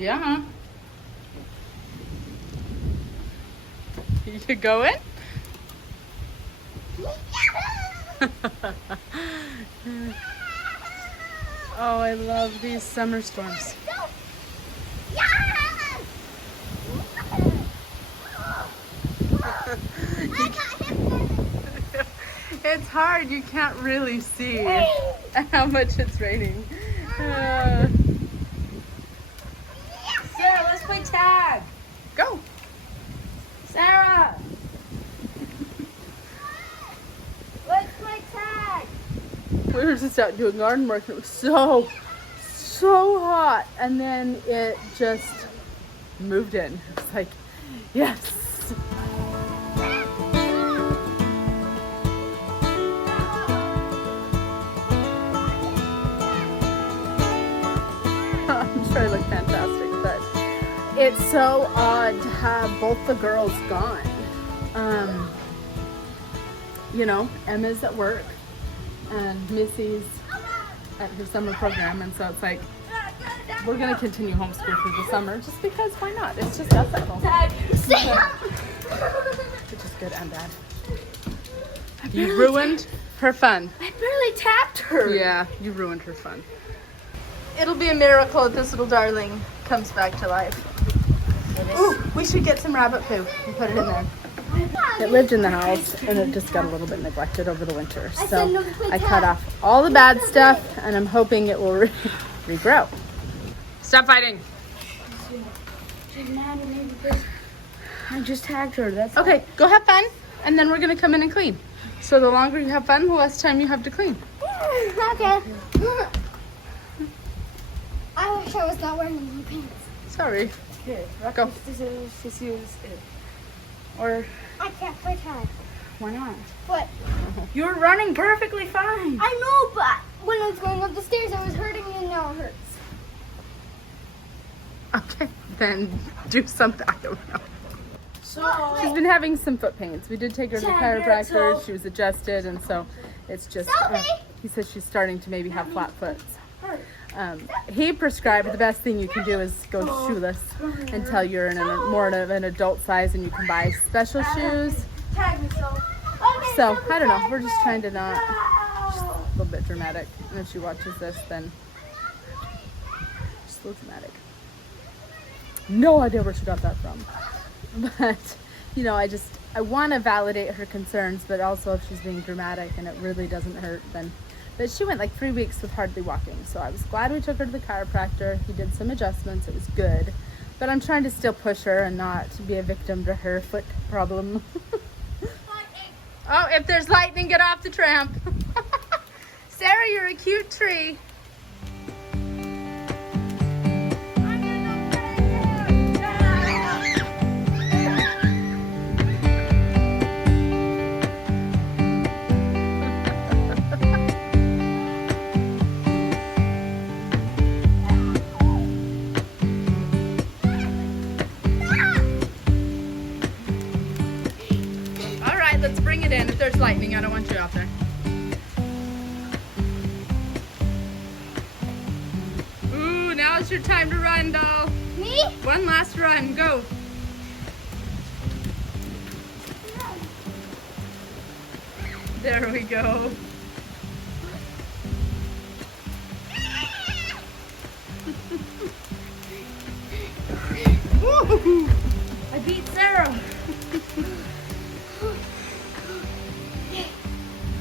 Yeah. You going? Oh, I love these summer storms. It's hard. You can't really see how much it's raining. Sarah, let's play tag. Go. Sarah. Let's play tag. We were just out doing garden work and it was so hot. And then it just moved in. It's like, yes. I'm sure I look fantastic, but it's so odd to have both the girls gone. You know, Emma's at work and Missy's at her summer program, and so it's like we're gonna continue homeschool for the summer just because why not? It's just us at home. Which is good and bad. You ruined her fun. I barely tapped her. Yeah, you ruined her fun. It'll be a miracle if this little darling comes back to life. Ooh, we should get some rabbit poo and put it in there. It lived in the house and it just got a little bit neglected over the winter. So I cut off all the bad stuff and I'm hoping it will regrow. Stop fighting. I just tagged her. That's Okay, go have fun and then we're gonna come in and clean. So the longer you have fun, the less time you have to clean. Okay. I wish I was not wearing my pants. Sorry. Here, Go. Or I can't play tag. why not? But You were running perfectly fine. I know, but when I was going up the stairs, I was hurting me, and now it hurts. Okay, then do something. I don't know. So She's been having some foot pains. We did take her to the chiropractor. So- She was adjusted, and so it's just. He says she's starting to maybe have flat foot. He prescribed the best thing you can do is go shoeless until you're in more of an adult size and you can buy special shoes. Tag me, So I don't know. We're just trying to not. Just a little bit dramatic. And if she watches this, then just a little dramatic. No idea where she got that from. But you know, I want to validate her concerns, but also if she's being dramatic and it really doesn't hurt, then. But she went like 3 weeks with hardly walking. So I was glad we took her to the chiropractor. He did some adjustments. It was good. But I'm trying to still push her and not be a victim to her foot problem. Oh, if there's lightning, get off the tramp. Sarah, you're a cute tree. Let's bring it in. If there's lightning, I don't want you out there. Ooh, now's your time to run, doll. Me? One last run. Go. There we go. I beat Sarah.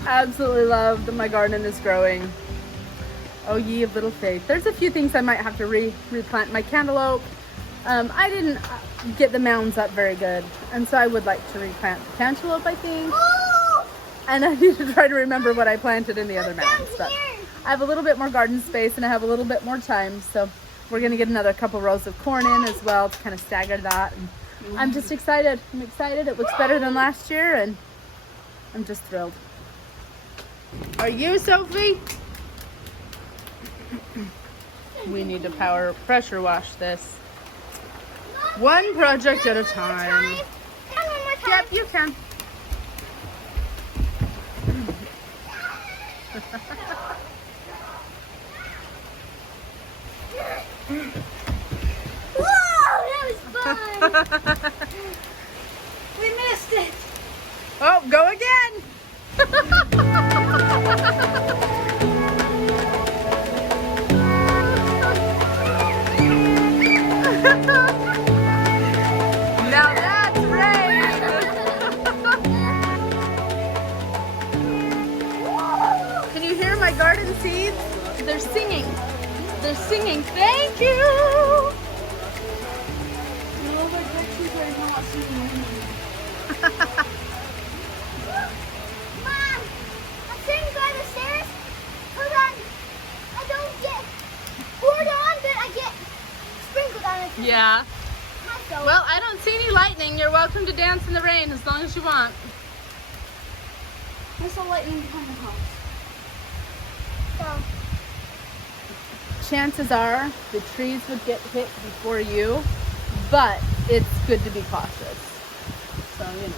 Absolutely love that my garden is growing. Oh, ye of little faith. There's a few things I might have to replant. My cantaloupe. I didn't get the mounds up very good, and so I would like to replant the cantaloupe, I think. And I need to try to remember what I planted in the other mounds. But I have a little bit more garden space and I have a little bit more time, so we're gonna get another couple rows of corn in as well to kind of stagger that. And I'm just excited. I'm excited. It looks better than last year, and I'm just thrilled. Are you, Sophie? We need to pressure wash this. One project at a time. Yep, you can. We missed it. Oh, go again. Now that's rain. Can you hear my garden seeds? They're singing. They're singing. Thank you. No, but the trees are not singing anything. Mom, I'm sitting by the stairs. Hold on. I don't get poured on, but I get sprinkled on it. Yeah. Myself. Well, I don't see any lightning. You're welcome to dance in the rain as long as you want. I saw lightning behind the house. So, Chances are the trees would get hit before you, but it's good to be cautious. So, you know.